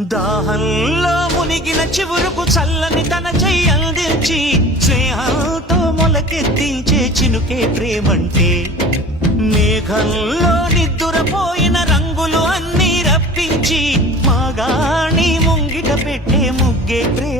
దాహంలో మునిగిన చివురుకు చల్లని తన చెయ్యందించి స్నేహంతో మొలకెత్తించే చినుకే ప్రేమంటే. మేఘంలో నిద్దురపోయిన రంగులు అన్నీ రప్పించి మాగాణి ముంగిట పెట్టే ముగ్గే ప్రేమ.